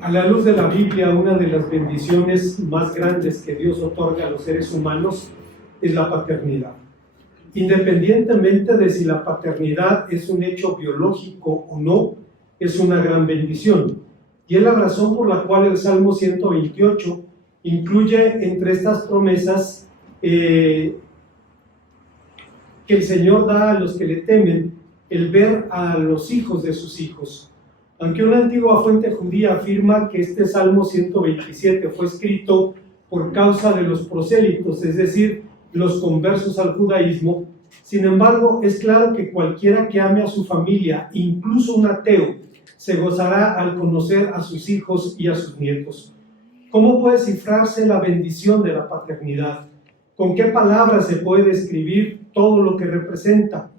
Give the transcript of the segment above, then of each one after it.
A la luz de la Biblia, una de las bendiciones más grandes que Dios otorga a los seres humanos es la paternidad. Independientemente de si la paternidad es un hecho biológico o no, es una gran bendición. Y es la razón por la cual el Salmo 128 incluye entre estas promesas que el Señor da a los que le temen, el ver a los hijos de sus hijos. Aunque una antigua fuente judía afirma que este Salmo 127 fue escrito por causa de los prosélitos, es decir, los conversos al judaísmo, sin embargo, es claro que cualquiera que ame a su familia, incluso un ateo, se gozará al conocer a sus hijos y a sus nietos. ¿Cómo puede cifrarse la bendición de la paternidad? ¿Con qué palabras se puede describir todo lo que representa?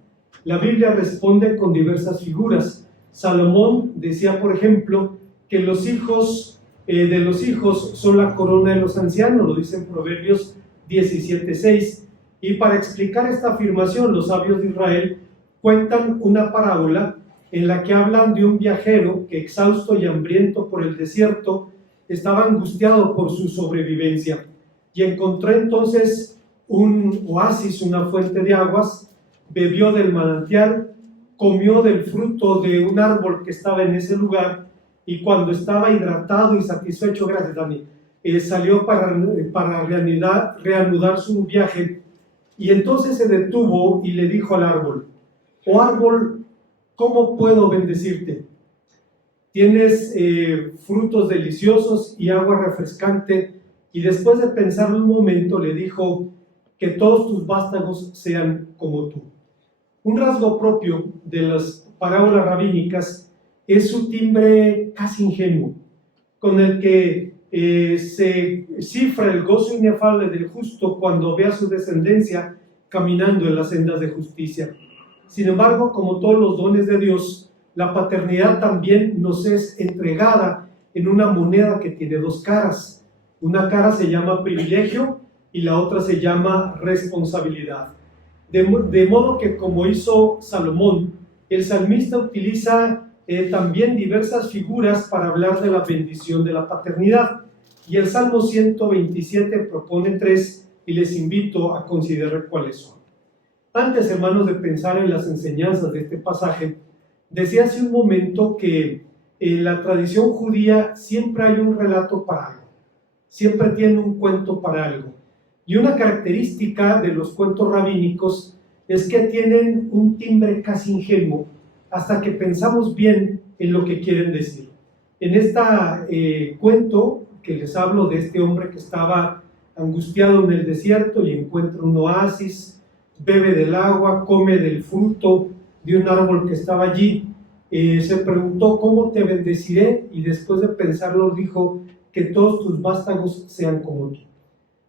La Biblia responde con diversas figuras. Salomón decía, por ejemplo, que los hijos de los hijos son la corona de los ancianos, lo dice en Proverbios 17:6. Y para explicar esta afirmación, los sabios de Israel cuentan una parábola en la que hablan de un viajero que, exhausto y hambriento por el desierto, estaba angustiado por su sobrevivencia y encontró entonces un oasis, una fuente de aguas, bebió del manantial, comió del fruto de un árbol que estaba en ese lugar, y cuando estaba hidratado y satisfecho, gracias Dani, salió para reanudar su viaje, y entonces se detuvo y le dijo al árbol: «Oh árbol, ¿cómo puedo bendecirte? Tienes frutos deliciosos y agua refrescante». Y después de pensarlo un momento le dijo: «Que todos tus vástagos sean como tú». Un rasgo propio de las parábolas rabínicas es su timbre casi ingenuo, con el que se cifra el gozo inefable del justo cuando ve a su descendencia caminando en las sendas de justicia. Sin embargo, como todos los dones de Dios, la paternidad también nos es entregada en una moneda que tiene dos caras. Una cara se llama privilegio y la otra se llama responsabilidad. De modo que, como hizo Salomón, el salmista utiliza también diversas figuras para hablar de la bendición de la paternidad. Y el Salmo 127 propone 3 y les invito a considerar cuáles son. Antes, hermanos, de pensar en las enseñanzas de este pasaje, decía hace un momento que en la tradición judía siempre hay un relato para algo, siempre tiene un cuento para algo. Y una característica de los cuentos rabínicos es que tienen un timbre casi ingenuo hasta que pensamos bien en lo que quieren decir. En este cuento que les hablo de este hombre que estaba angustiado en el desierto y encuentra un oasis, bebe del agua, come del fruto de un árbol que estaba allí, se preguntó: ¿cómo te bendeciré? Y después de pensarlo dijo: que todos tus vástagos sean como tú.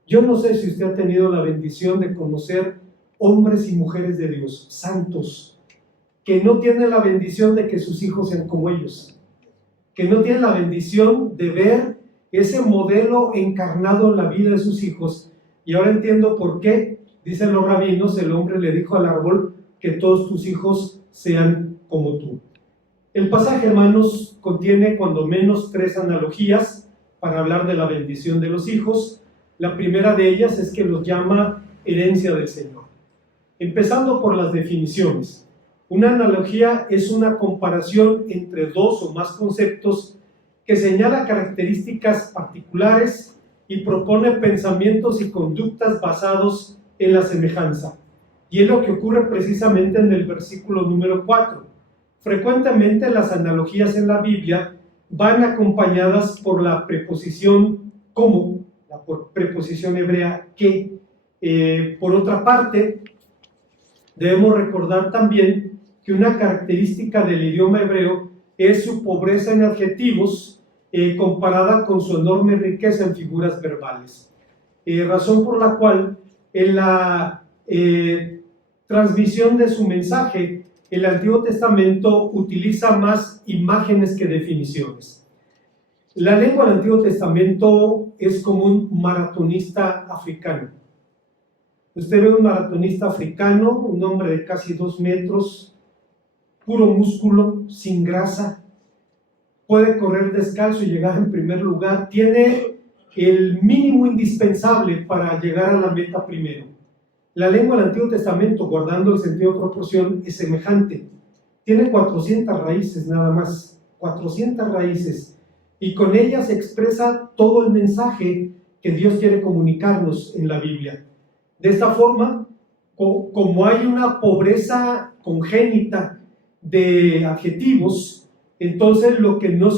Yo no sé si usted ha tenido la bendición de conocer hombres y mujeres de Dios, santos, que no tienen la bendición de que sus hijos sean como ellos, que no tienen la bendición de ver ese modelo encarnado en la vida de sus hijos. Y ahora entiendo por qué, dicen los rabinos, el hombre le dijo al árbol: que todos tus hijos sean como tú. El pasaje, hermanos, contiene cuando menos 3 analogías para hablar de la bendición de los hijos. La primera de ellas es que los llama herencia del Señor. Empezando por las definiciones. Una analogía es una comparación entre 2 o más conceptos que señala características particulares y propone pensamientos y conductas basados en la semejanza. Y es lo que ocurre precisamente en el versículo número 4. Frecuentemente las analogías en la Biblia van acompañadas por la preposición como, la preposición hebrea que. Por otra parte, debemos recordar también que una característica del idioma hebreo es su pobreza en adjetivos comparada con su enorme riqueza en figuras verbales. Razón por la cual en la transmisión de su mensaje, el Antiguo Testamento utiliza más imágenes que definiciones. La lengua del Antiguo Testamento es como un maratonista africano. Usted ve un maratonista africano, un hombre de casi 2 metros, puro músculo, sin grasa, puede correr descalzo y llegar en primer lugar, tiene el mínimo indispensable para llegar a la meta primero. La lengua del Antiguo Testamento, guardando el sentido de proporción, es semejante. Tiene 400 raíces nada más, 400 raíces, y con ellas se expresa todo el mensaje que Dios quiere comunicarnos en la Biblia. De esta forma, como hay una pobreza congénita de adjetivos, entonces lo que no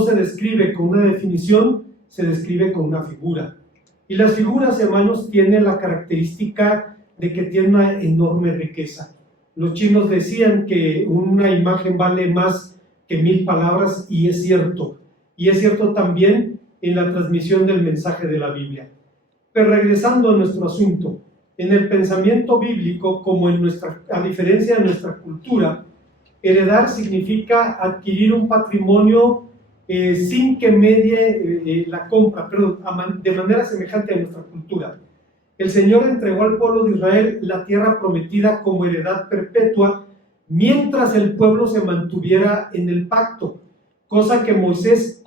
se describe con una definición, se describe con una figura. Y las figuras, hermanos, tienen la característica de que tienen una enorme riqueza. Los chinos decían que una imagen vale más que 1000 palabras, y es cierto. Y es cierto también en la transmisión del mensaje de la Biblia. Pero regresando a nuestro asunto, en el pensamiento bíblico, como a diferencia de nuestra cultura, heredar significa adquirir un patrimonio sin que medie la compra, pero de manera semejante a nuestra cultura. El Señor entregó al pueblo de Israel la tierra prometida como heredad perpetua, mientras el pueblo se mantuviera en el pacto, cosa que Moisés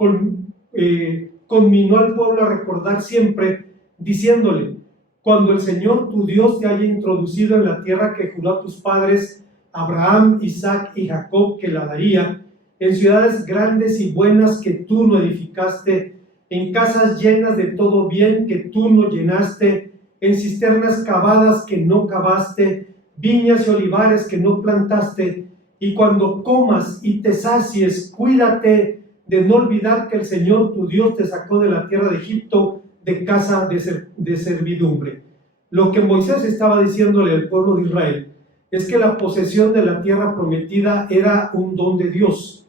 conminó al pueblo a recordar siempre, diciéndole: cuando el Señor tu Dios te haya introducido en la tierra que juró a tus padres, Abraham, Isaac y Jacob, que la daría, en ciudades grandes y buenas que tú no edificaste, en casas llenas de todo bien que tú no llenaste, en cisternas cavadas que no cavaste, viñas y olivares que no plantaste, y cuando comas y te sacies, cuídate de no olvidar que el Señor tu Dios te sacó de la tierra de Egipto, de casa de servidumbre. Lo que Moisés estaba diciéndole al pueblo de Israel es que la posesión de la tierra prometida era un don de Dios,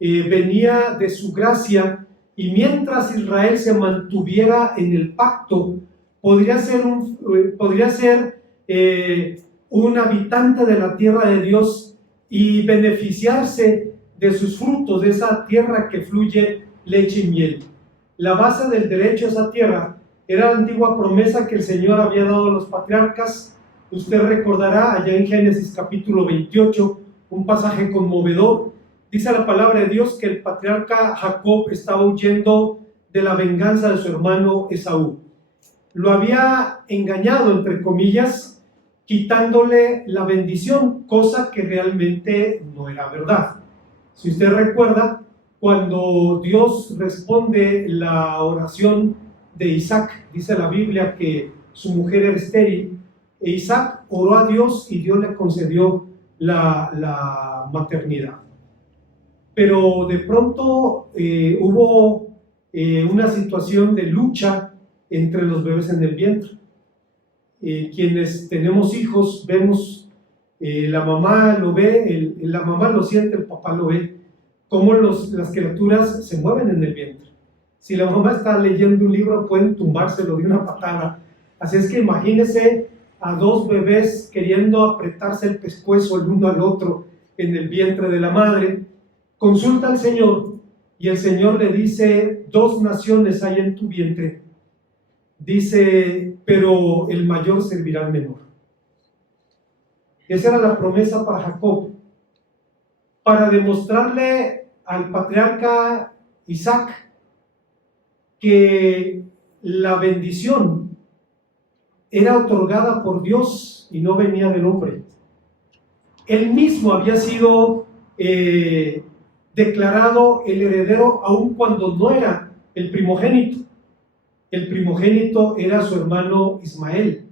venía de su gracia, y mientras Israel se mantuviera en el pacto, podría ser un habitante de la tierra de Dios y beneficiarse de sus frutos, de esa tierra que fluye leche y miel. La base del derecho a esa tierra era la antigua promesa que el Señor había dado a los patriarcas. Usted recordará allá en Génesis capítulo 28, un pasaje conmovedor. Dice la palabra de Dios que el patriarca Jacob estaba huyendo de la venganza de su hermano Esaú. Lo había engañado, entre comillas, quitándole la bendición, cosa que realmente no era verdad. Si usted recuerda, cuando Dios responde la oración de Isaac, dice la Biblia que su mujer era estéril, e Isaac oró a Dios y Dios le concedió la maternidad. Pero de pronto hubo una situación de lucha entre los bebés en el vientre. Quienes tenemos hijos vemos, la mamá lo ve, la mamá lo siente, el papá lo ve, cómo las criaturas se mueven en el vientre. Si la mamá está leyendo un libro, pueden tumbárselo de una patada. Así es que imagínese a dos bebés queriendo apretarse el pescuezo el uno al otro en el vientre de la madre. Consulta al Señor y el Señor le dice: 2 naciones hay en tu vientre. Dice: pero el mayor servirá al menor. Esa era la promesa para Jacob, para demostrarle al patriarca Isaac que la bendición era otorgada por Dios y no venía del hombre. Él mismo había sido declarado el heredero aun cuando no era el primogénito. El primogénito era su hermano Ismael,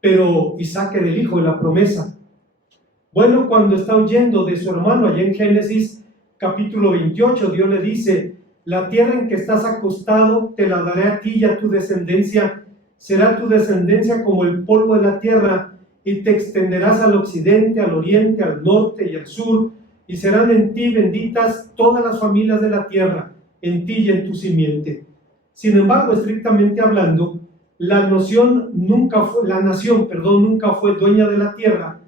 pero Isaac era el hijo de la promesa. Bueno, cuando está huyendo de su hermano, allá en Génesis capítulo 28, Dios le dice: la tierra en que estás acostado te la daré a ti y a tu descendencia. Será tu descendencia como el polvo de la tierra, y te extenderás al occidente, al oriente, al norte y al sur, y serán en ti benditas todas las familias de la tierra, en ti y en tu simiente. Sin embargo, estrictamente hablando, la nación nunca fue dueña de la tierra.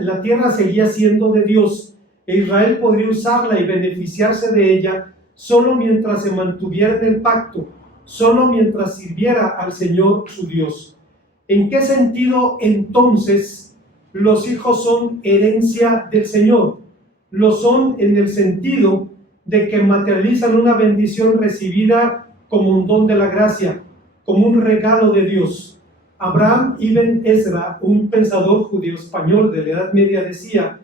La tierra seguía siendo de Dios, e Israel podría usarla y beneficiarse de ella solo mientras se mantuviera en el pacto, solo mientras sirviera al Señor su Dios. ¿En qué sentido entonces los hijos son herencia del Señor? Lo son en el sentido de que materializan una bendición recibida como un don de la gracia, como un regalo de Dios. Abraham ibn Ezra, un pensador judío español de la Edad Media, decía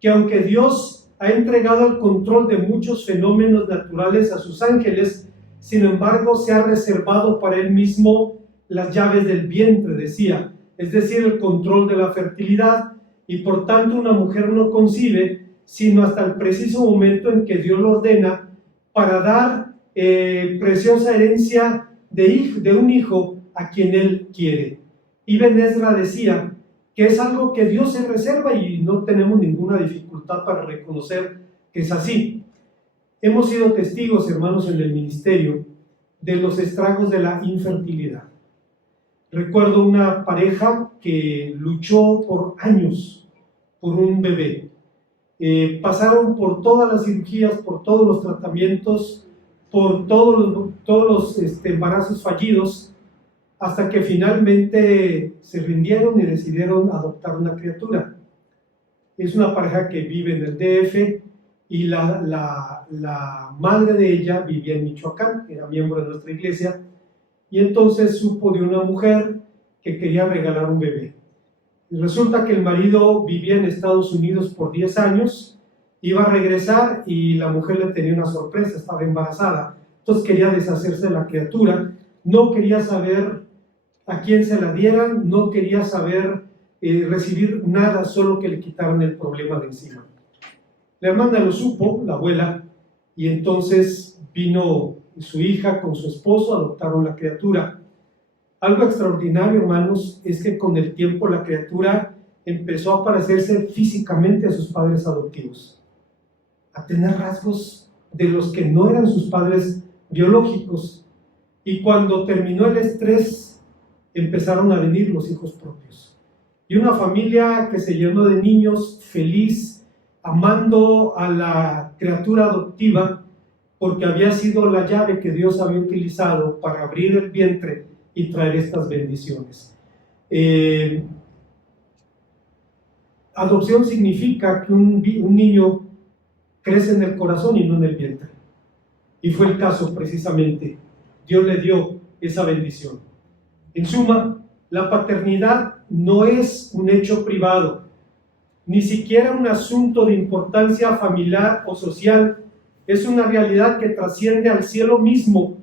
que aunque Dios ha entregado el control de muchos fenómenos naturales a sus ángeles, sin embargo se ha reservado para él mismo las llaves del vientre, decía, es decir, el control de la fertilidad, y por tanto una mujer no concibe sino hasta el preciso momento en que Dios lo ordena para dar preciosa herencia de un hijo a quien él quiere. Ibn Ezra decía que es algo que Dios se reserva y no tenemos ninguna dificultad para reconocer que es así. Hemos sido testigos, hermanos, en el ministerio de los estragos de la infertilidad. Recuerdo una pareja que luchó por años por un bebé. Pasaron por todas las cirugías, por todos los tratamientos, por todos los embarazos fallidos, hasta que finalmente se rindieron y decidieron adoptar una criatura. Es una pareja que vive en el DF y la madre de ella vivía en Michoacán, era miembro de nuestra iglesia, y entonces supo de una mujer que quería regalar un bebé. Y resulta que el marido vivía en Estados Unidos por 10 años, iba a regresar y la mujer le tenía una sorpresa, estaba embarazada. Entonces quería deshacerse de la criatura, no quería saber a quién se la dieran, no quería saber recibir nada, solo que le quitaran el problema de encima. La hermana lo supo, la abuela, y entonces vino su hija con su esposo, adoptaron la criatura. Algo extraordinario, hermanos, es que con el tiempo la criatura empezó a parecerse físicamente a sus padres adoptivos, a tener rasgos de los que no eran sus padres biológicos. Y cuando terminó el estrés, empezaron a venir los hijos propios. Y una familia que se llenó de niños, feliz, amando a la criatura adoptiva, porque había sido la llave que Dios había utilizado para abrir el vientre y traer estas bendiciones. Adopción significa que un niño crece en el corazón y no en el vientre. Y fue el caso precisamente. Dios le dio esa bendición. En suma, la paternidad no es un hecho privado, ni siquiera un asunto de importancia familiar o social. Es una realidad que trasciende al cielo mismo,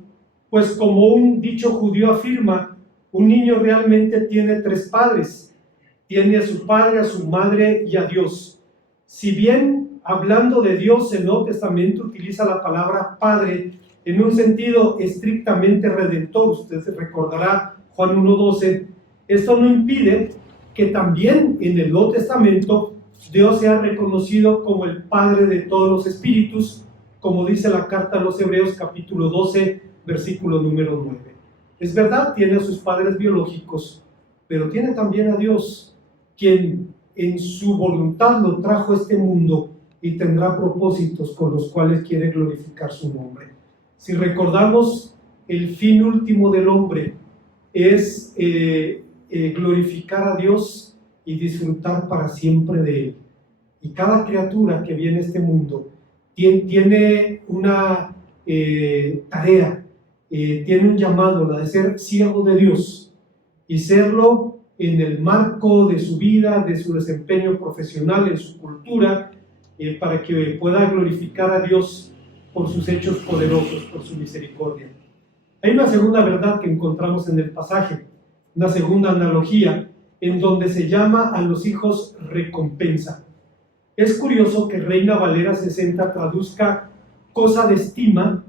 pues como un dicho judío afirma, un niño realmente tiene 3 padres. Tiene a su padre, a su madre y a Dios. Si bien hablando de Dios el Nuevo Testamento utiliza la palabra padre en un sentido estrictamente redentor, usted se recordará Juan 1:12, esto no impide que también en el Nuevo Testamento Dios sea reconocido como el Padre de todos los espíritus, como dice la carta a los Hebreos capítulo 12, versículo número 9. Es verdad, tiene a sus padres biológicos, pero tiene también a Dios, quien en su voluntad lo trajo a este mundo y tendrá propósitos con los cuales quiere glorificar su nombre. Si recordamos, el fin último del hombre es glorificar a Dios y disfrutar para siempre de Él. Y cada criatura que viene a este mundo tiene una tarea, tiene un llamado, la de ser siervo de Dios, y serlo en el marco de su vida, de su desempeño profesional, en su cultura, para que pueda glorificar a Dios por sus hechos poderosos, por su misericordia. Hay una segunda verdad que encontramos en el pasaje, una segunda analogía, en donde se llama a los hijos recompensa. Es curioso que Reina Valera 60 traduzca cosa de estima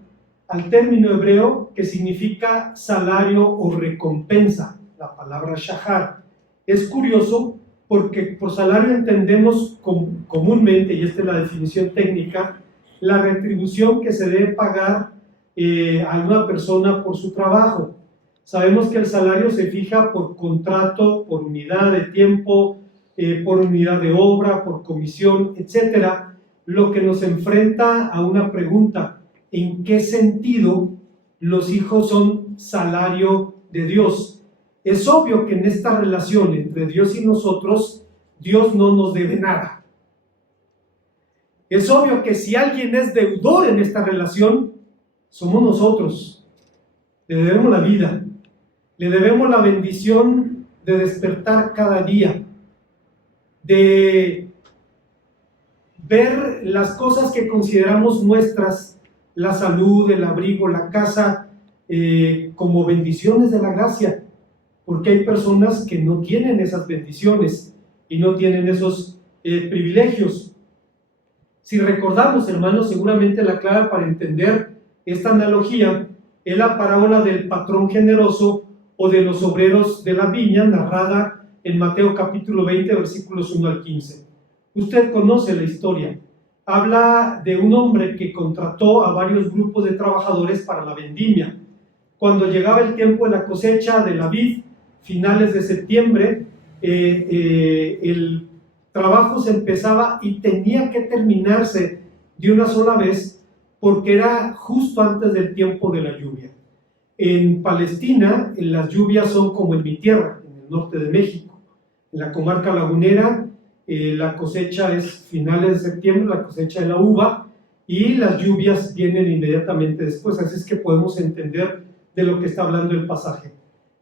al término hebreo que significa salario o recompensa, la palabra shahar. Es curioso porque por salario entendemos comúnmente, y esta es la definición técnica, la retribución que se debe pagar a una persona por su trabajo. Sabemos que el salario se fija por contrato, por unidad de tiempo, por unidad de obra, por comisión, etc. Lo que nos enfrenta a una pregunta: ¿en qué sentido los hijos son salario de Dios? Es obvio que en esta relación entre Dios y nosotros, Dios no nos debe nada. Es obvio que si alguien es deudor en esta relación, somos nosotros. Le debemos la vida, le debemos la bendición de despertar cada día, de ver las cosas que consideramos nuestras, la salud, el abrigo, la casa, como bendiciones de la gracia, porque hay personas que no tienen esas bendiciones y no tienen esos privilegios. Si recordamos, hermanos, seguramente la clave para entender esta analogía es la parábola del patrón generoso o de los obreros de la viña, narrada en Mateo capítulo 20, versículos 1 al 15. Usted conoce la historia. Habla de un hombre que contrató a varios grupos de trabajadores para la vendimia. Cuando llegaba el tiempo de la cosecha de la vid, finales de septiembre, el trabajo se empezaba y tenía que terminarse de una sola vez porque era justo antes del tiempo de la lluvia. En Palestina, las lluvias son como en mi tierra, en el norte de México. En la comarca lagunera, la cosecha es finales de septiembre, la cosecha de la uva, y las lluvias vienen inmediatamente después. Así es que podemos entender de lo que está hablando el pasaje.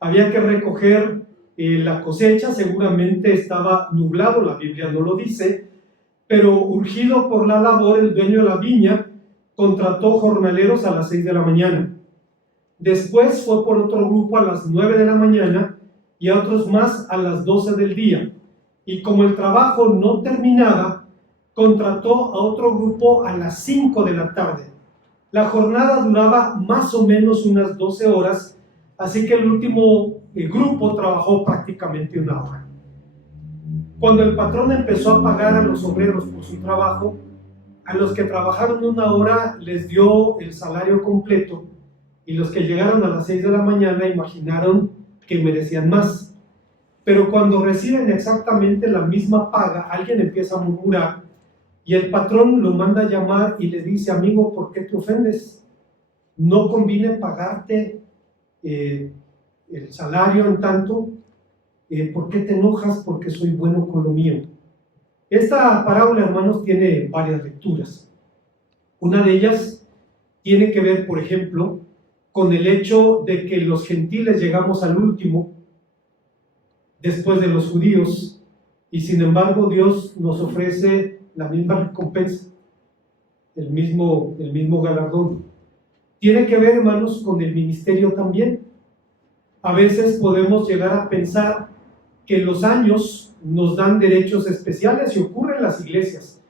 Había que recoger la cosecha, seguramente estaba nublado, la Biblia no lo dice, pero urgido por la labor, el dueño de la viña contrató jornaleros a las 6 de la mañana. Después fue por otro grupo a las 9 de la mañana y a otros más a las 12 del día. Y como el trabajo no terminaba, contrató a otro grupo a las 5 de la tarde. La jornada duraba más o menos unas 12 horas, así que el último grupo trabajó prácticamente una hora. Cuando el patrón empezó a pagar a los obreros por su trabajo, a los que trabajaron una hora les dio el salario completo, y los que llegaron a las 6 de la mañana imaginaron que merecían más. Pero cuando reciben exactamente la misma paga, alguien empieza a murmurar y el patrón lo manda a llamar y le dice: amigo, ¿por qué te ofendes? No conviene pagarte el salario en tanto. ¿Por qué te enojas? Porque soy bueno con lo mío. Esta parábola, hermanos, tiene varias lecturas. Una de ellas tiene que ver, por ejemplo, con el hecho de que los gentiles llegamos al último después de los judíos, y sin embargo Dios nos ofrece la misma recompensa, el mismo galardón. Tiene que ver, hermanos, con el ministerio también. A veces podemos llegar a pensar que los años nos dan derechos especiales, y ocurre en las iglesias.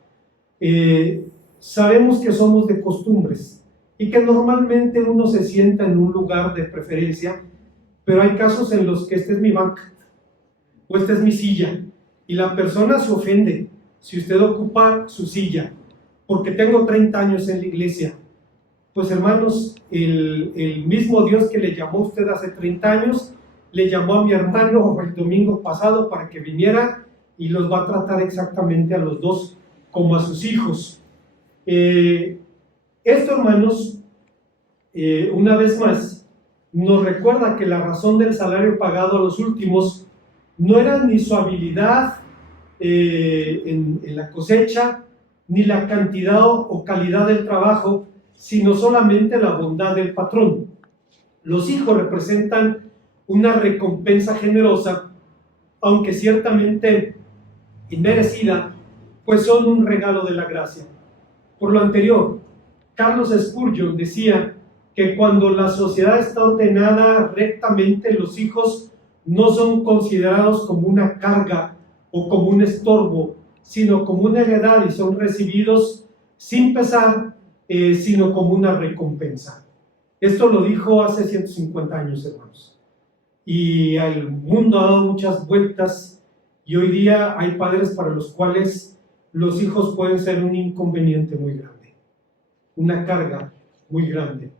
Sabemos que somos de costumbres y que normalmente uno se sienta en un lugar de preferencia, pero hay casos en los que esta es mi banca o esta es mi silla, y la persona se ofende si usted ocupa su silla porque tengo 30 años en la iglesia. Pues, hermanos, el mismo Dios que le llamó a usted hace 30 años le llamó a mi hermano el domingo pasado para que viniera, y los va a tratar exactamente a los dos como a sus hijos. Esto, hermanos, una vez más nos recuerda que la razón del salario pagado a los últimos no era ni su habilidad en la cosecha, ni la cantidad o calidad del trabajo, sino solamente la bondad del patrón. Los hijos representan una recompensa generosa, aunque ciertamente inmerecida, pues son un regalo de la gracia. Por lo anterior, Carlos Spurgeon decía que cuando la sociedad está ordenada rectamente, los hijos no son considerados como una carga o como un estorbo, sino como una heredad, y son recibidos sin pesar, sino como una recompensa. Esto lo dijo hace 150 años, hermanos. Y el mundo ha dado muchas vueltas, y hoy día hay padres para los cuales los hijos pueden ser un inconveniente muy grande, una carga muy grande.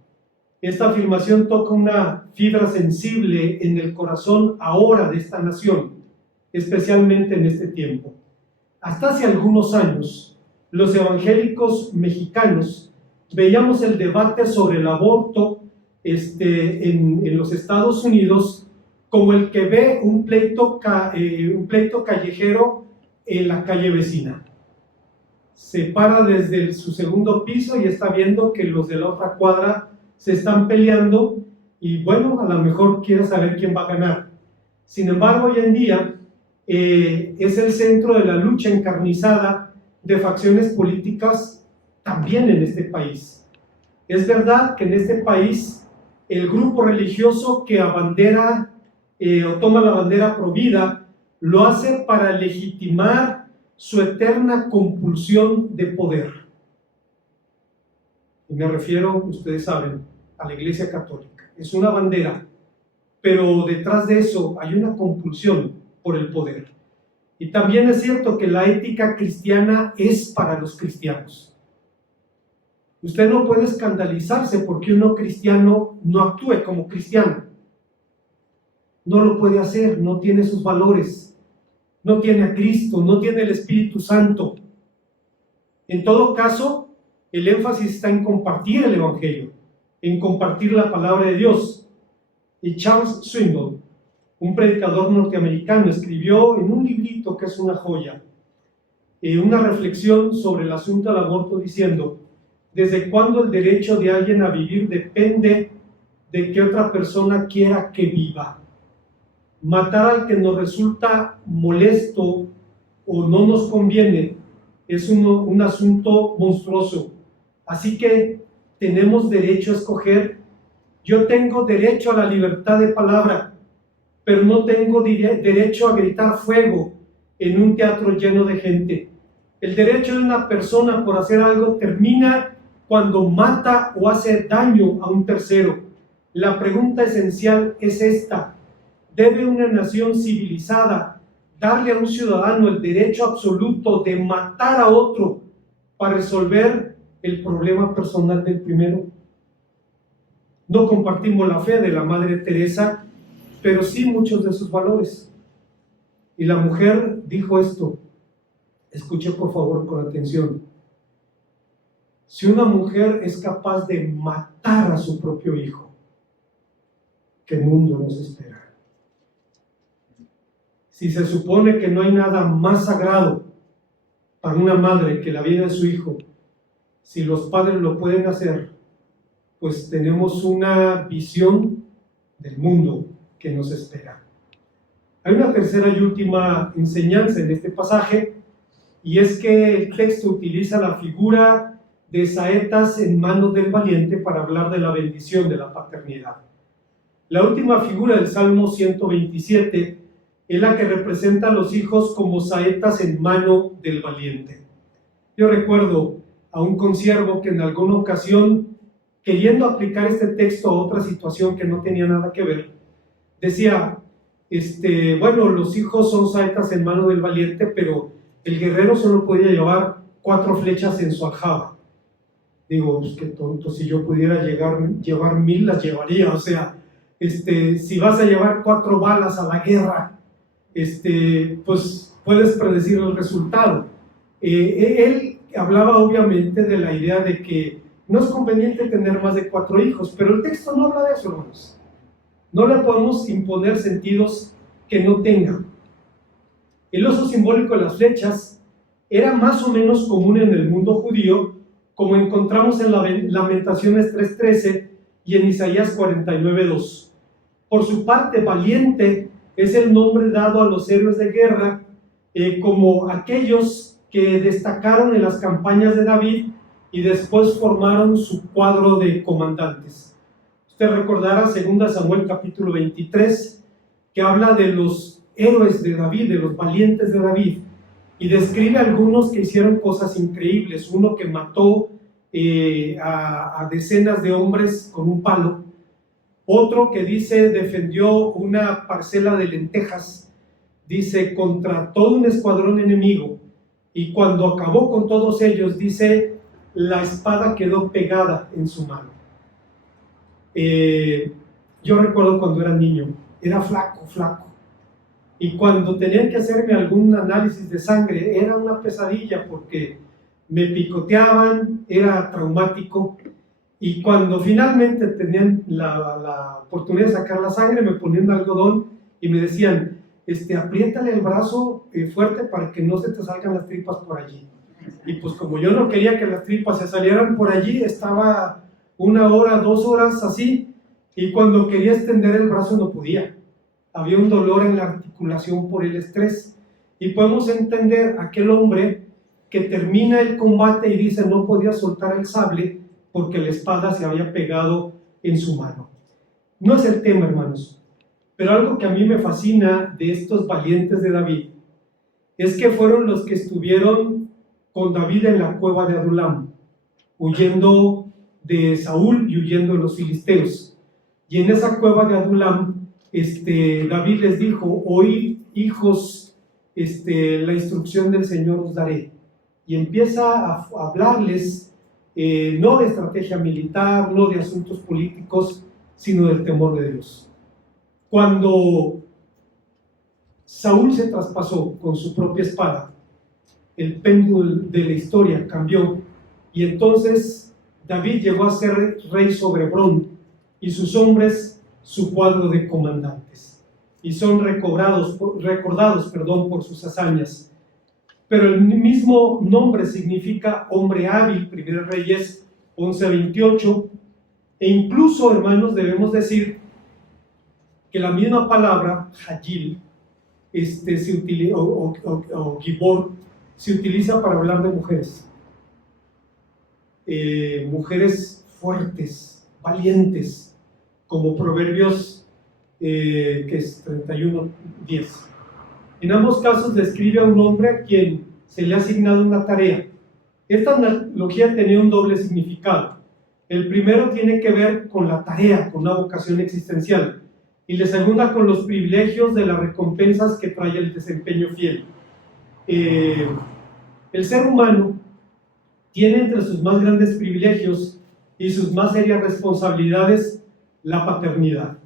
Esta afirmación toca una fibra sensible en el corazón ahora de esta nación, especialmente en este tiempo. Hasta hace algunos años, los evangélicos mexicanos veíamos el debate sobre el aborto en los Estados Unidos como el que ve un pleito callejero en la calle vecina. se para desde su segundo piso y está viendo que los de la otra cuadra se están peleando y bueno, a lo mejor quiere saber quién va a ganar. Sin embargo, hoy en día es el centro de la lucha encarnizada de facciones políticas también en este país. Es verdad que en este país el grupo religioso que abandera o toma la bandera provida lo hace para legitimar su eterna compulsión de poder. Y me refiero, ustedes saben, a la Iglesia Católica. Es una bandera, pero detrás de eso hay una compulsión por el poder. Y también es cierto que la ética cristiana es para los cristianos. Usted no puede escandalizarse porque un no cristiano no actúe como cristiano. No lo puede hacer, no tiene sus valores, no tiene a Cristo, no tiene el Espíritu Santo. En todo caso, el énfasis está en compartir el Evangelio, en compartir la palabra de Dios. Y Charles Swindoll, un predicador norteamericano, escribió en un librito que es una joya, una reflexión sobre el asunto del aborto diciendo: ¿desde cuándo el derecho de alguien a vivir depende de que otra persona quiera que viva? Matar al que nos resulta molesto o no nos conviene es un asunto monstruoso. Así que tenemos derecho a escoger. Yo tengo derecho a la libertad de palabra, pero no tengo derecho a gritar fuego en un teatro lleno de gente. El derecho de una persona por hacer algo termina cuando mata o hace daño a un tercero. La pregunta esencial es esta: ¿debe una nación civilizada darle a un ciudadano el derecho absoluto de matar a otro para resolver el problema personal del primero? No compartimos la fe de la Madre Teresa, pero sí muchos de sus valores. Y la mujer dijo esto, escuche por favor con atención: si una mujer es capaz de matar a su propio hijo, ¿qué mundo nos espera? Si se supone que no hay nada más sagrado para una madre que la vida de su hijo, si los padres lo pueden hacer, pues tenemos una visión del mundo que nos espera. Hay una tercera y última enseñanza en este pasaje, y es que el texto utiliza la figura de saetas en manos del valiente para hablar de la bendición de la paternidad. La última figura del Salmo 127 es la que representa a los hijos como saetas en mano del valiente. Yo recuerdo a un consiervo que en alguna ocasión, queriendo aplicar este texto a otra situación que no tenía nada que ver, decía, bueno, los hijos son saetas en mano del valiente, pero el guerrero solo podía llevar 4 flechas en su aljaba. Digo, pues qué tonto, si yo pudiera llevar 1000 las llevaría. O sea, si vas a llevar 4 balas a la guerra, pues puedes predecir el resultado. Él hablaba obviamente de la idea de que no es conveniente tener más de 4 hijos, pero el texto no habla de eso, hermanos. No le podemos imponer sentidos que no tenga. El uso simbólico de las flechas era más o menos común en el mundo judío, como encontramos en Lamentaciones 3:13 y en Isaías 49:2. Por su parte, valiente es el nombre dado a los héroes de guerra, como aquellos que destacaron en las campañas de David y después formaron su cuadro de comandantes. Usted recordará 2 Samuel capítulo 23, que habla de los héroes de David, de los valientes de David, y describe a algunos que hicieron cosas increíbles. Uno que mató a decenas de hombres con un palo, otro que dice defendió una parcela de lentejas, dice, contra todo un escuadrón enemigo, y cuando acabó con todos ellos, dice, la espada quedó pegada en su mano. Yo recuerdo cuando era niño, era flaco, y cuando tenían que hacerme algún análisis de sangre, era una pesadilla porque me picoteaban, era traumático, y cuando finalmente tenían la oportunidad de sacar la sangre, me ponían algodón y me decían, apriétale el brazo fuerte para que no se te salgan las tripas por allí. Y pues como yo no quería que las tripas se salieran por allí, estaba 1 hora, 2 horas así, y cuando quería extender el brazo no podía. Había un dolor en la articulación por el estrés. Y podemos entender a aquel hombre que termina el combate y dice no podía soltar el sable porque la espada se había pegado en su mano. No es el tema, hermanos, pero algo que a mí me fascina de estos valientes de David es que fueron los que estuvieron con David en la cueva de Adulam, huyendo de Saúl y huyendo de los filisteos. Y en esa cueva de Adulam, David les dijo: oíd, hijos, la instrucción del Señor os daré. Y empieza a hablarles no de estrategia militar, no de asuntos políticos, sino del temor de Dios. Cuando Saúl se traspasó con su propia espada, el péndulo de la historia cambió, y entonces David llegó a ser rey sobre Hebrón, y sus hombres su cuadro de comandantes, y son recordados por sus hazañas. Pero el mismo nombre significa hombre hábil, 1 Reyes 11:28, e incluso, hermanos, debemos decir que la misma palabra, Hagil, o Gibor, se utiliza para hablar de mujeres. Mujeres fuertes, valientes, como Proverbios que es 31:10. En ambos casos describe a un hombre a quien se le ha asignado una tarea. Esta analogía tenía un doble significado. El primero tiene que ver con la tarea, con una vocación existencial, y la segunda con los privilegios de las recompensas que trae el desempeño fiel. El ser humano tiene entre sus más grandes privilegios y sus más serias responsabilidades la paternidad.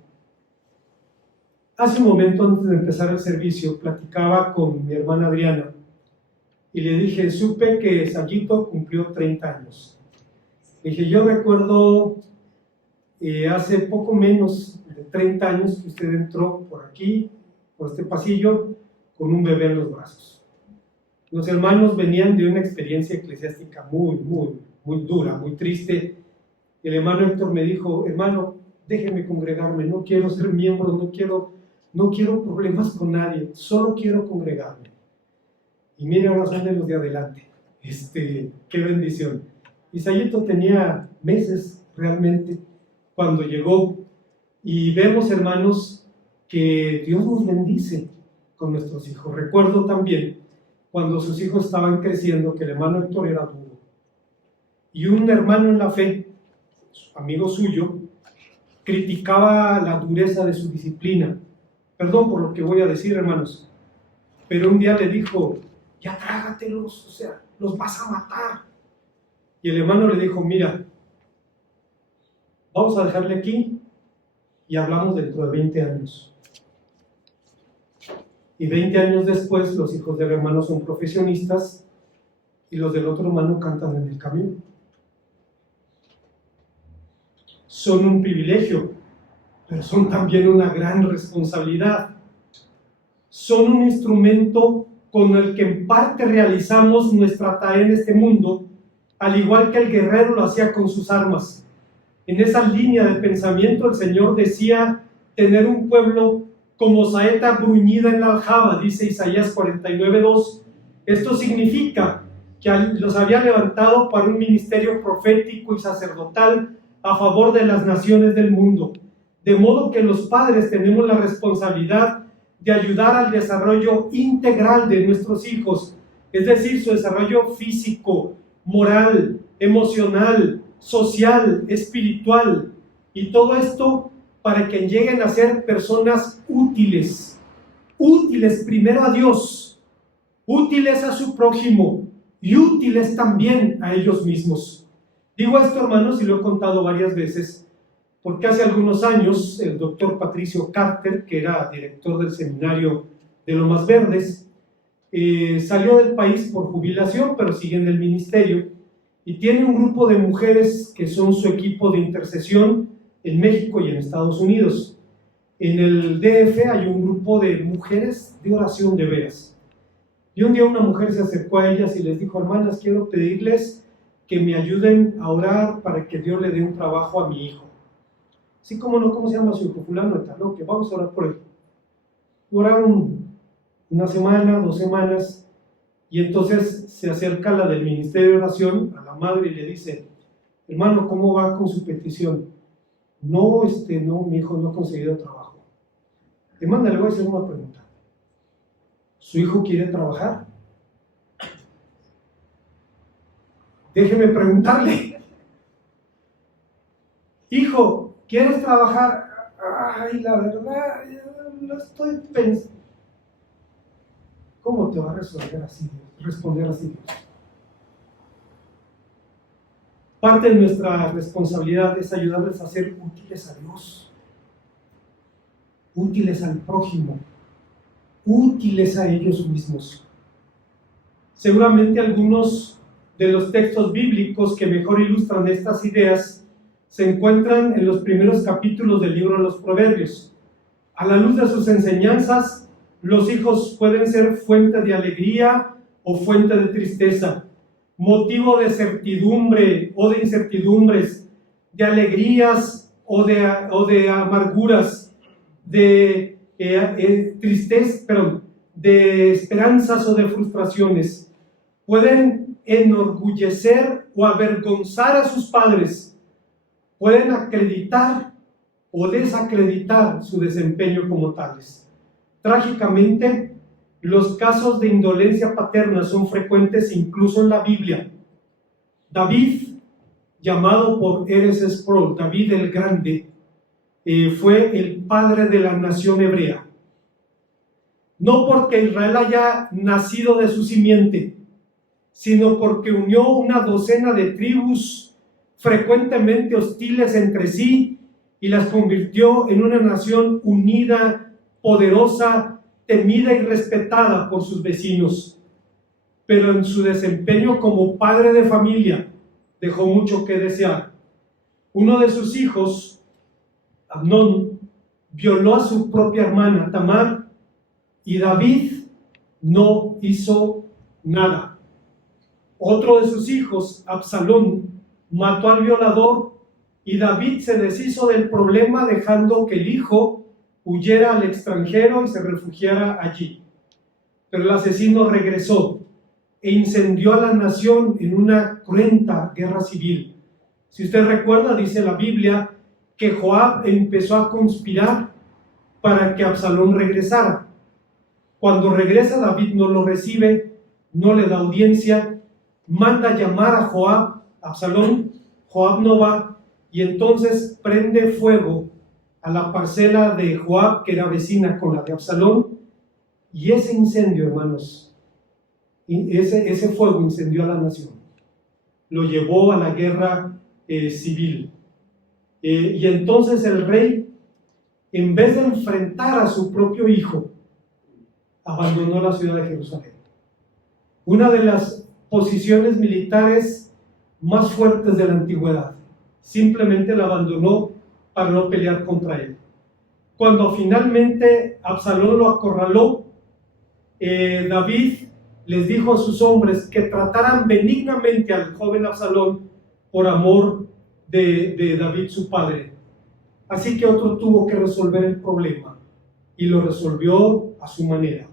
Hace un momento, antes de empezar el servicio, platicaba con mi hermana Adriana y le dije: supe que Sayito cumplió 30 años. Le dije: yo recuerdo hace poco menos de 30 años que usted entró por aquí, por este pasillo, con un bebé en los brazos. Los hermanos venían de una experiencia eclesiástica muy dura, muy triste. El hermano Héctor me dijo: hermano, déjeme congregarme, no quiero ser miembro, no quiero problemas con nadie, solo quiero congregarme. Y mire, ahora salen los de adelante. Qué bendición. Y Sayito tenía meses realmente cuando llegó, y vemos, hermanos, que Dios nos bendice con nuestros hijos. Recuerdo también cuando sus hijos estaban creciendo que el hermano Héctor era duro, y un hermano en la fe, amigo suyo, criticaba la dureza de su disciplina. Perdón por lo que voy a decir, hermanos, pero un día le dijo: ya trágatelos, o sea, los vas a matar. Y el hermano le dijo: mira, vamos a dejarle aquí y hablamos dentro de 20 años. Y 20 años después, los hijos del hermano son profesionistas y los del otro hermano cantan en el camión. Son un privilegio, pero son también una gran responsabilidad. Son un instrumento con el que en parte realizamos nuestra tarea en este mundo, al igual que el guerrero lo hacía con sus armas. En esa línea de pensamiento, el Señor decía tener un pueblo como saeta bruñida en la aljaba, dice Isaías 49:2. Esto significa que los había levantado para un ministerio profético y sacerdotal a favor de las naciones del mundo. De modo que los padres tenemos la responsabilidad de ayudar al desarrollo integral de nuestros hijos, es decir, su desarrollo físico, moral, emocional, social, espiritual, y todo esto para que lleguen a ser personas útiles primero a Dios, útiles a su prójimo y útiles también a ellos mismos. Digo esto, hermanos, y lo he contado varias veces, porque hace algunos años el doctor Patricio Carter, que era director del seminario de Lomas Verdes, salió del país por jubilación, pero sigue en el ministerio, y tiene un grupo de mujeres que son su equipo de intercesión en México y en Estados Unidos. En el DF hay un grupo de mujeres de oración de veras. Y un día una mujer se acercó a ellas y les dijo: hermanas, quiero pedirles que me ayuden a orar para que Dios le dé un trabajo a mi hijo. Sí, cómo no, ¿cómo se llama su hijo? Fulano de tal, que vamos a orar por él. Oraron una semana, 2 semanas, y entonces se acerca la del ministerio de oración a la madre y le dice: hermano, ¿cómo va con su petición? No, mi hijo no ha conseguido trabajo. Hermana, le voy a hacer una pregunta. ¿Su hijo quiere trabajar? Déjeme preguntarle. Hijo, ¿quieres trabajar? Ay, la verdad, no estoy pensando. ¿Cómo te va a responder así Dios? Parte de nuestra responsabilidad es ayudarles a ser útiles a Dios, útiles al prójimo, útiles a ellos mismos. Seguramente algunos de los textos bíblicos que mejor ilustran estas ideas se encuentran en los primeros capítulos del libro de los Proverbios. A la luz de sus enseñanzas, los hijos pueden ser fuente de alegría o fuente de tristeza, motivo de certidumbre o de incertidumbres, de alegrías o de amarguras, de de esperanzas o de frustraciones. Pueden enorgullecer o avergonzar a sus padres, pueden acreditar o desacreditar su desempeño como tales. Trágicamente, los casos de indolencia paterna son frecuentes incluso en la Biblia. David, llamado por R.C. Sproul, David el Grande, fue el padre de la nación hebrea. No porque Israel haya nacido de su simiente, sino porque unió una docena de tribus frecuentemente hostiles entre sí y las convirtió en una nación unida, poderosa, temida y respetada por sus vecinos. Pero en su desempeño como padre de familia dejó mucho que desear. Uno de sus hijos, Amnón, violó a su propia hermana Tamar, y David no hizo nada. Otro de sus hijos, Absalón, mató al violador, y David se deshizo del problema dejando que el hijo huyera al extranjero y se refugiara allí. Pero el asesino regresó e incendió a la nación en una cruenta guerra civil. Si usted recuerda, dice la Biblia que Joab empezó a conspirar para que Absalón regresara. Cuando regresa, David no lo recibe, no le da audiencia, manda llamar a Joab, Absalón. Joab no va, y entonces prende fuego a la parcela de Joab, que era vecina con la de Absalón, y ese incendio, hermanos, ese fuego incendió a la nación, lo llevó a la guerra civil. Y entonces el rey, en vez de enfrentar a su propio hijo, abandonó la ciudad de Jerusalén. Una de las posiciones militares más fuertes de la antigüedad. Simplemente la abandonó para no pelear contra él. Cuando finalmente Absalón lo acorraló, David les dijo a sus hombres que trataran benignamente al joven Absalón por amor de David su padre. Así que otro tuvo que resolver el problema y lo resolvió a su manera.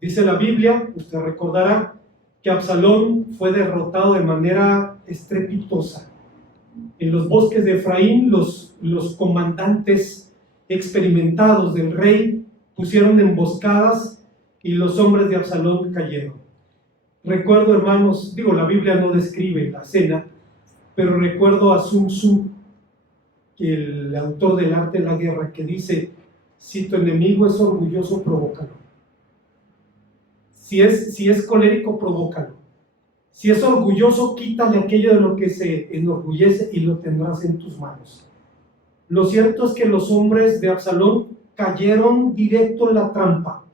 Dice la Biblia, usted recordará, que Absalón fue derrotado de manera estrepitosa. En los bosques de Efraín, los comandantes experimentados del rey pusieron emboscadas y los hombres de Absalón cayeron. Recuerdo, hermanos, la Biblia no describe la escena, pero recuerdo a Sun Tzu, el autor del arte de la guerra, que dice: si tu enemigo es orgulloso, provócalo. Si es colérico, provócalo. Si es orgulloso, quítale aquello de lo que se enorgullece y lo tendrás en tus manos. Lo cierto es que los hombres de Absalón cayeron directo en la trampa,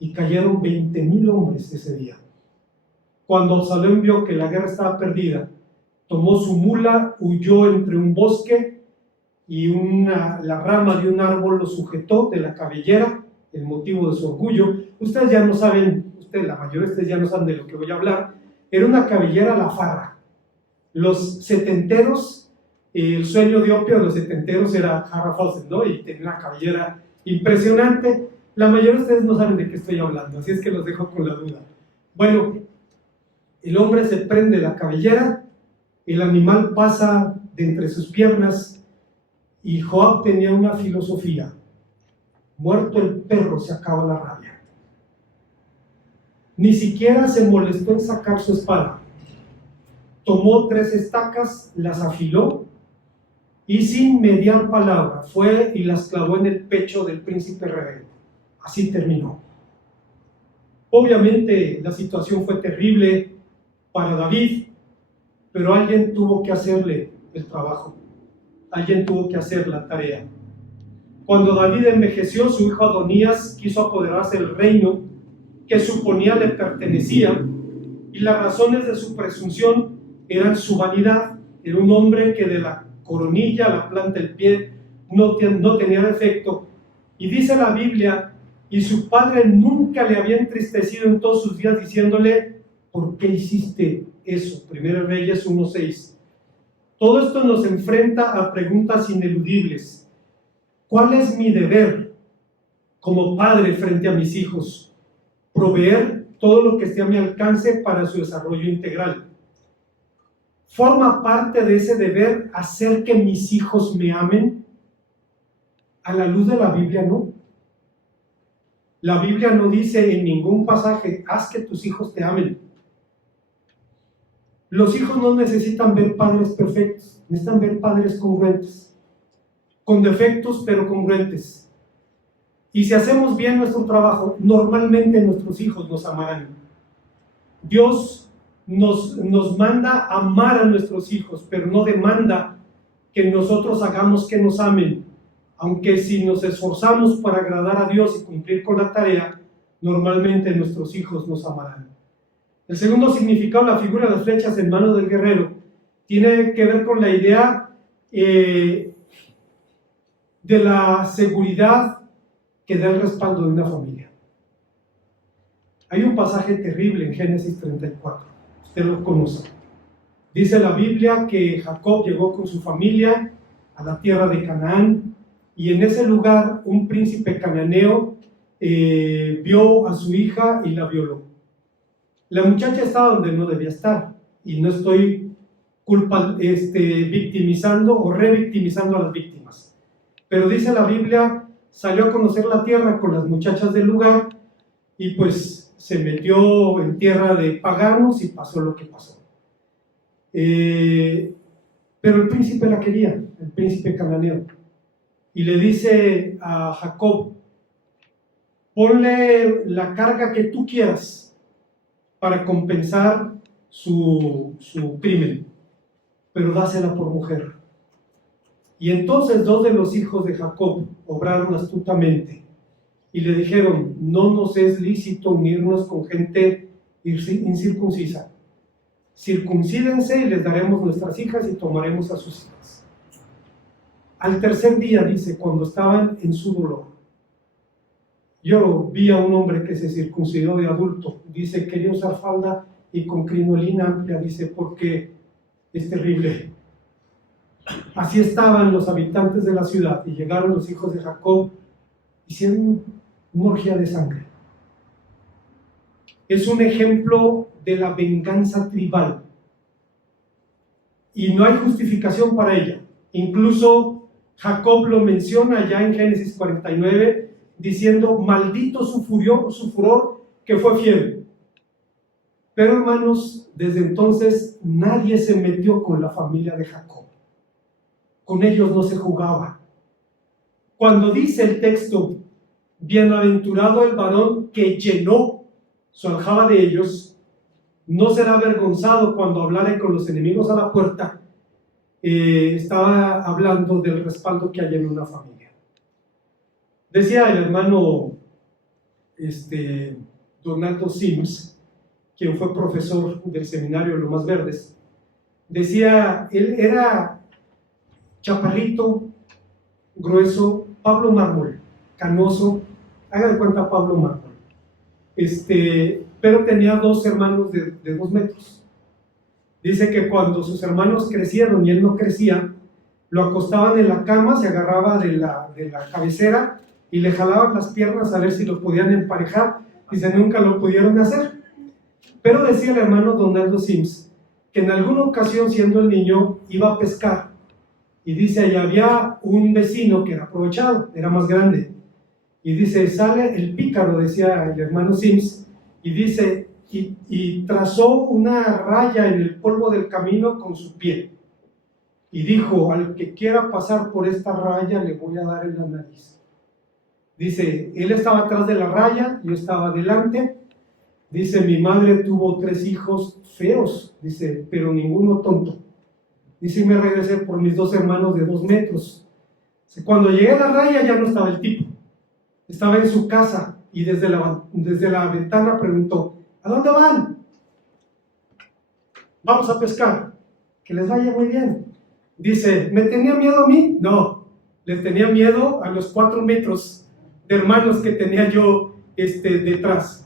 y cayeron 20,000 hombres ese día. Cuando Absalón vio que la guerra estaba perdida, tomó su mula, huyó entre un bosque y la rama de un árbol lo sujetó de la cabellera el motivo de su orgullo. Ustedes ya no saben, la mayoría de ustedes ya no saben de lo que voy a hablar. Era una cabellera la farra. Los setenteros, el sueño de opio de los setenteros era Farrah Fawcett, ¿no? Y tenía una cabellera impresionante. La mayoría de ustedes no saben de qué estoy hablando, así es que los dejo con la duda. Bueno, el hombre se prende la cabellera, el animal pasa de entre sus piernas y Joab tenía una filosofía: muerto el perro se acaba la rabia. Ni siquiera se molestó en sacar su espada. Tomó 3 estacas, las afiló y sin mediar palabra fue y las clavó en el pecho del príncipe rebelde. Así terminó. Obviamente la situación fue terrible para David, pero alguien tuvo que hacerle el trabajo. Alguien tuvo que hacer la tarea. Cuando David envejeció, su hijo Adonías quiso apoderarse del reino que suponía le pertenecía, y las razones de su presunción eran su vanidad. Era un hombre que de la coronilla a la planta del pie no tenía defecto, y dice la Biblia, y su padre nunca le había entristecido en todos sus días diciéndole: ¿por qué hiciste eso? 1 Reyes 1:6. Todo esto nos enfrenta a preguntas ineludibles. ¿Cuál es mi deber como padre frente a mis hijos? Proveer todo lo que esté a mi alcance para su desarrollo integral. ¿Forma parte de ese deber hacer que mis hijos me amen? A la luz de la Biblia, no. La Biblia no dice en ningún pasaje: haz que tus hijos te amen. Los hijos no necesitan ver padres perfectos, necesitan ver padres congruentes, con defectos pero congruentes. Y si hacemos bien nuestro trabajo, normalmente nuestros hijos nos amarán. Dios nos manda amar a nuestros hijos, pero no demanda que nosotros hagamos que nos amen. Aunque si nos esforzamos para agradar a Dios y cumplir con la tarea, normalmente nuestros hijos nos amarán. El segundo significado, la figura de las flechas en mano del guerrero, tiene que ver con la idea de la seguridad que da el respaldo de una familia. Hay un pasaje terrible en Génesis 34, usted lo conoce. Dice la Biblia que Jacob llegó con su familia a la tierra de Canaán, y en ese lugar un príncipe cananeo vio a su hija y la violó. La muchacha estaba donde no debía estar, y no estoy victimizando o revictimizando a las víctimas, pero dice la Biblia, salió a conocer la tierra con las muchachas del lugar, y pues se metió en tierra de paganos y pasó lo que pasó. Pero el príncipe la quería, el príncipe cananeo, y le dice a Jacob: ponle la carga que tú quieras para compensar su crimen, pero dásela por mujer. Y entonces 2 de los hijos de Jacob obraron astutamente y le dijeron: no nos es lícito unirnos con gente incircuncisa. Circuncídense y les daremos nuestras hijas y tomaremos a sus hijas. Al tercer día, dice, cuando estaban en su dolor, yo vi a un hombre que se circuncidó de adulto. Dice, quería usar falda y con crinolina amplia, dice, porque es terrible. Así estaban los habitantes de la ciudad, y llegaron los hijos de Jacob, hicieron una orgía de sangre. Es un ejemplo de la venganza tribal, y no hay justificación para ella. Incluso Jacob lo menciona ya en Génesis 49, diciendo, maldito su furor que fue fiel. Pero hermanos, desde entonces nadie se metió con la familia de Jacob. Con ellos no se jugaba. Cuando dice el texto, bienaventurado el varón que llenó su aljaba de ellos, no será avergonzado cuando hablare con los enemigos a la puerta. Estaba hablando del respaldo que hay en una familia. Decía el hermano Donaldo Sims, quien fue profesor del seminario de Lomas Verdes, decía, él era chaparrito, grueso, Pablo Mármol, canoso, haga de cuenta Pablo Mármol. Pero tenía dos hermanos de 2 metros. Dice que cuando sus hermanos crecieron y él no crecía, lo acostaban en la cama, se agarraba de la cabecera y le jalaban las piernas a ver si lo podían emparejar. Dice, nunca lo pudieron hacer. Pero decía el hermano Donaldo Sims que en alguna ocasión, siendo el niño, iba a pescar. Y dice, ahí había un vecino que era aprovechado, era más grande. Y dice, sale el pícaro, decía el hermano Sims, y dice, y trazó una raya en el polvo del camino con su pie. Y dijo, al que quiera pasar por esta raya le voy a dar en la nariz. Dice, él estaba atrás de la raya, yo estaba adelante. Dice, mi madre tuvo 3 hijos feos, dice, pero ninguno tonto. Dice, y me regresé por mis 2 hermanos de 2 metros. Dice, cuando llegué a la raya ya no estaba el tipo. Estaba en su casa y desde la ventana preguntó, ¿a dónde van? Vamos a pescar. Que les vaya muy bien. Dice, ¿me tenía miedo a mí? No, les tenía miedo a los 4 metros de hermanos que tenía yo detrás.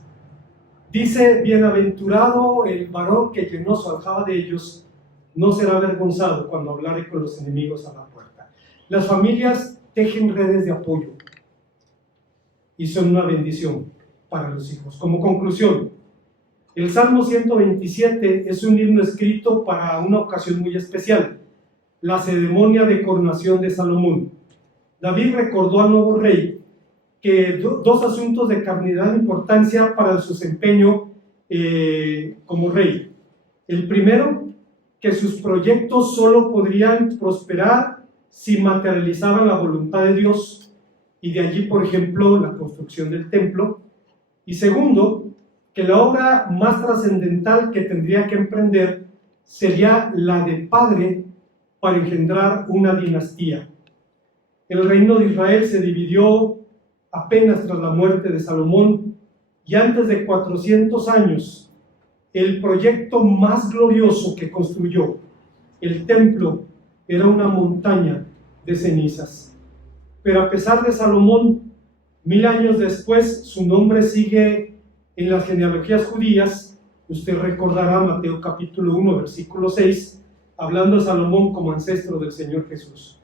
Dice, bienaventurado el varón que llenó su aljaba de ellos, no será avergonzado cuando hablare con los enemigos a la puerta. Las familias tejen redes de apoyo y son una bendición para los hijos. Como conclusión, el Salmo 127 es un himno escrito para una ocasión muy especial, la ceremonia de coronación de Salomón. David recordó al nuevo rey que 2 asuntos de cardinal importancia para su desempeño como rey. El primero, que sus proyectos solo podrían prosperar si materializaban la voluntad de Dios, y de allí, por ejemplo, la construcción del templo. Y segundo, que la obra más trascendental que tendría que emprender sería la de padre para engendrar una dinastía. El reino de Israel se dividió apenas tras la muerte de Salomón, y antes de 400 años, el proyecto más glorioso que construyó, el templo, era una montaña de cenizas. Pero a pesar de Salomón, 1000 años después, su nombre sigue en las genealogías judías. Usted recordará Mateo capítulo 1, versículo 6, hablando de Salomón como ancestro del Señor Jesús.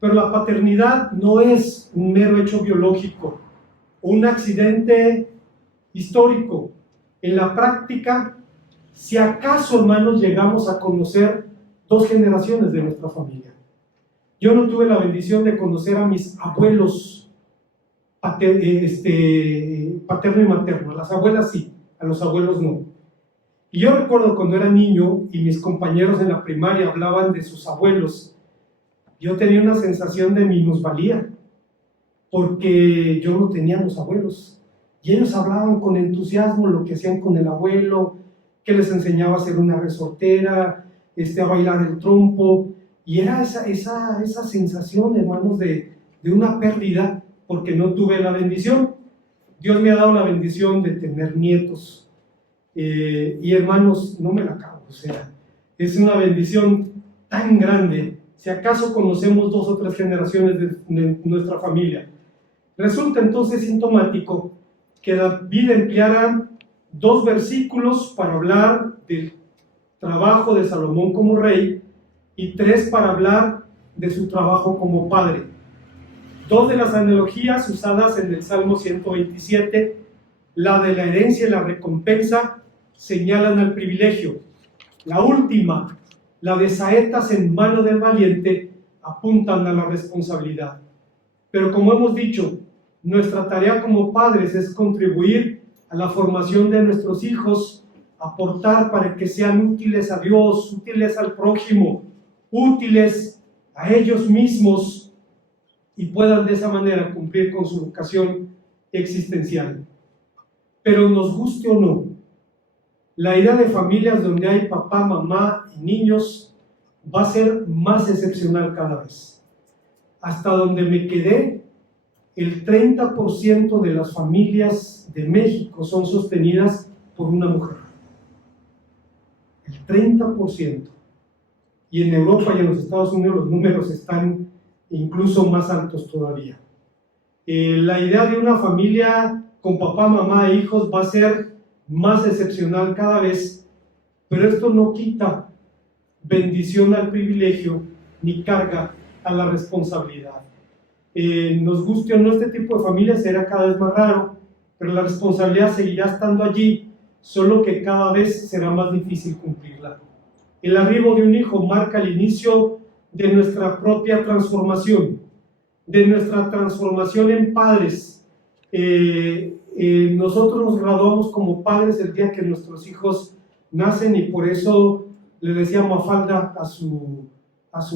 Pero la paternidad no es un mero hecho biológico o un accidente histórico. En la práctica, si acaso, hermanos, llegamos a conocer 2 generaciones de nuestra familia. Yo no tuve la bendición de conocer a mis abuelos paterno y materno. A las abuelas sí, a los abuelos no. Y yo recuerdo cuando era niño y mis compañeros en la primaria hablaban de sus abuelos, yo tenía una sensación de minusvalía, porque yo no tenía los abuelos. Y ellos hablaban con entusiasmo lo que hacían con el abuelo, que les enseñaba a hacer una resortera, a bailar el trompo. Y era esa sensación, hermanos, de una pérdida, porque no tuve la bendición. Dios me ha dado la bendición de tener nietos. Y hermanos, no me la acabo. O sea, es una bendición tan grande. Si acaso conocemos 2 o 3 generaciones de nuestra familia. Resulta entonces sintomático que David empleara 2 versículos para hablar del trabajo de Salomón como rey y 3 para hablar de su trabajo como padre. 2 de las analogías usadas en el Salmo 127, la de la herencia y la recompensa, señalan al privilegio. La última, la de saetas en mano del valiente, apuntan a la responsabilidad. Pero como hemos dicho, nuestra tarea como padres es contribuir a la formación de nuestros hijos, aportar para que sean útiles a Dios, útiles al prójimo, útiles a ellos mismos y puedan de esa manera cumplir con su vocación existencial. Pero nos guste o no, la idea de familias donde hay papá, mamá y niños va a ser más excepcional cada vez. Hasta donde me quedé, el 30% de las familias de México son sostenidas por una mujer. El 30%. Y en Europa y en los Estados Unidos los números están incluso más altos todavía. La idea de una familia con papá, mamá e hijos va a ser más excepcional cada vez, pero esto no quita bendición al privilegio ni carga a la responsabilidad. Nos guste o no, este tipo de familia será cada vez más raro, pero la responsabilidad seguirá estando allí, solo que cada vez será más difícil cumplirla. El arribo de un hijo marca el inicio de nuestra propia transformación, en padres. Nosotros nos graduamos como padres el día que nuestros hijos nacen, y por eso le decía Mafalda a su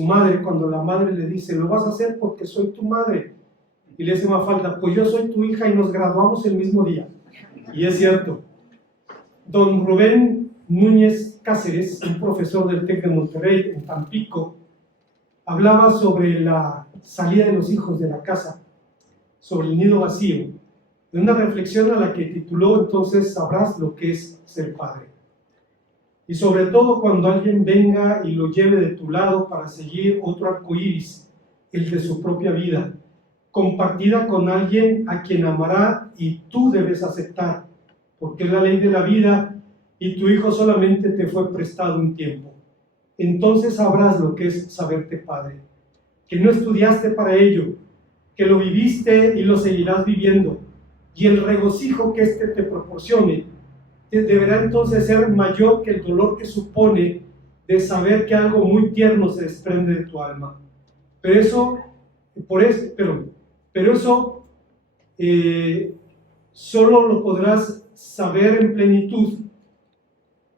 madre, cuando la madre le dice: lo vas a hacer porque soy tu madre, y le dice Mafalda: pues yo soy tu hija, y nos graduamos el mismo día. Y es cierto. Don Rubén Núñez Cáceres, un profesor del TEC de Monterrey en Tampico, hablaba sobre la salida de los hijos de la casa, sobre el nido vacío, de una reflexión a la que tituló: entonces sabrás lo que es ser padre. Y sobre todo cuando alguien venga y lo lleve de tu lado para seguir otro arcoíris, el de su propia vida, compartida con alguien a quien amará y tú debes aceptar, porque es la ley de la vida y tu hijo solamente te fue prestado un tiempo. Entonces sabrás lo que es saberte padre, que no estudiaste para ello, que lo viviste y lo seguirás viviendo, y el regocijo que éste te proporcione deberá entonces ser mayor que el dolor que supone de saber que algo muy tierno se desprende de tu alma. Pero eso solo lo podrás saber en plenitud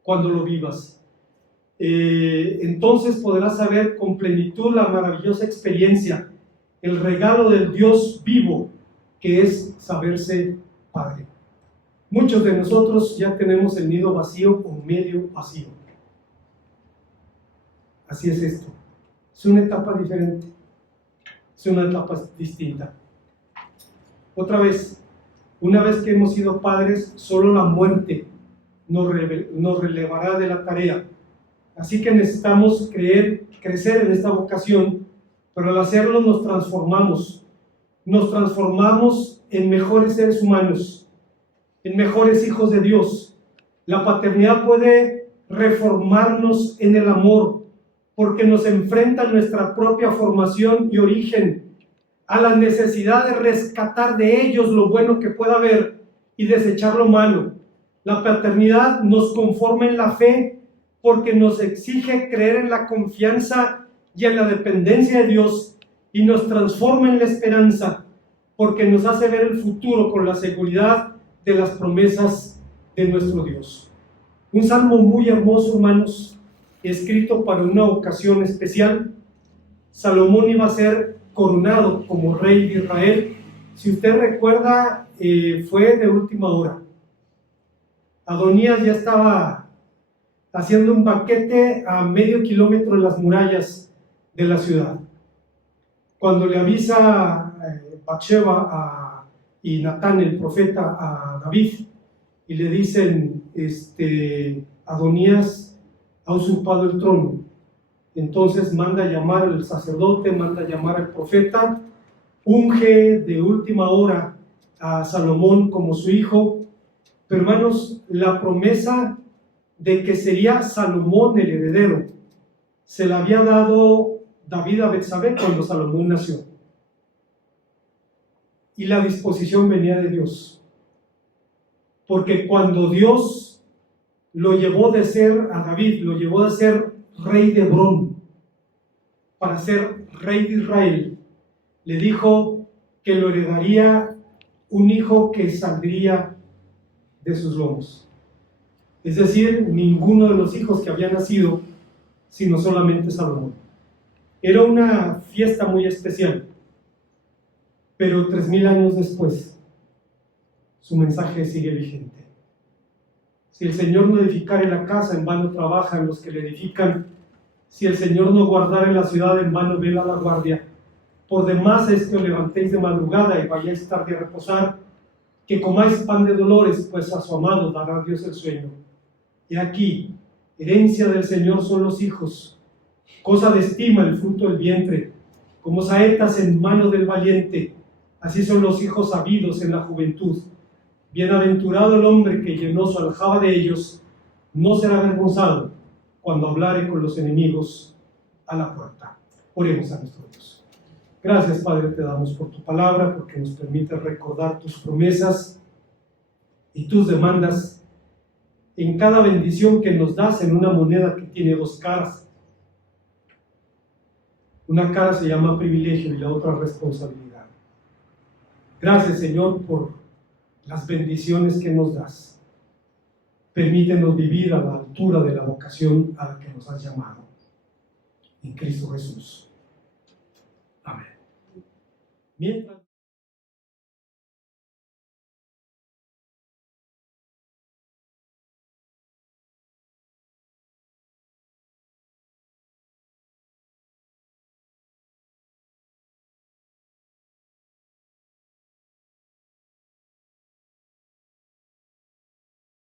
cuando lo vivas. Entonces podrás saber con plenitud la maravillosa experiencia, el regalo del Dios vivo, que es saberse padre. Muchos de nosotros ya tenemos el nido vacío o medio vacío. Así es esto. Es una etapa diferente. Es una etapa distinta. Otra vez, una vez que hemos sido padres, solo la muerte nos relevará de la tarea. Así que necesitamos crecer en esta vocación, pero al hacerlo nos transformamos en mejores seres humanos, en mejores hijos de Dios. La paternidad puede reformarnos en el amor, porque nos enfrenta a nuestra propia formación y origen, a la necesidad de rescatar de ellos lo bueno que pueda haber y desechar lo malo. La paternidad nos conforma en la fe, porque nos exige creer en la confianza y en la dependencia de Dios, y nos transforma en la esperanza, porque nos hace ver el futuro con la seguridad de las promesas de nuestro Dios. Un salmo muy hermoso, hermanos, escrito para una ocasión especial. Salomón iba a ser coronado como rey de Israel. Si usted recuerda, fue de última hora. Adonías ya estaba haciendo un banquete a medio kilómetro de las murallas de la ciudad. Cuando le avisa Bathsheba y Natán, el profeta, a David, y le dicen: Adonías ha usurpado el trono. Entonces manda llamar al sacerdote, manda llamar al profeta, unge de última hora a Salomón como su hijo. Pero hermanos, la promesa de que sería Salomón el heredero se la había dado David a Betsabé cuando Salomón nació, y la disposición venía de Dios, porque cuando Dios lo llevó de ser a David, lo llevó de ser rey de Hebrón para ser rey de Israel, le dijo que lo heredaría un hijo que saldría de sus lomos. Es decir, ninguno de los hijos que había nacido, sino solamente Salomón. Era una fiesta muy especial, pero 3000 años después, su mensaje sigue vigente. Si el Señor no edificare la casa, en vano trabajan los que la edifican. Si el Señor no guardare la ciudad, en vano vela la guardia. Por demás es que os levantéis de madrugada y vayáis tarde a reposar, que comáis pan de dolores, pues a su amado dará Dios el sueño. Y aquí, herencia del Señor son los hijos, cosa de estima el fruto del vientre, como saetas en mano del valiente. Así son los hijos sabidos en la juventud. Bienaventurado el hombre que llenó su aljaba de ellos, no será avergonzado cuando hablare con los enemigos a la puerta. Oremos a nuestro Dios. Gracias, Padre, te damos por tu palabra, porque nos permite recordar tus promesas y tus demandas en cada bendición que nos das en una moneda que tiene dos caras. Una cara se llama privilegio y la otra responsabilidad. Gracias, Señor, por las bendiciones que nos das. Permítenos vivir a la altura de la vocación a la que nos has llamado. En Cristo Jesús. Amén. Mientras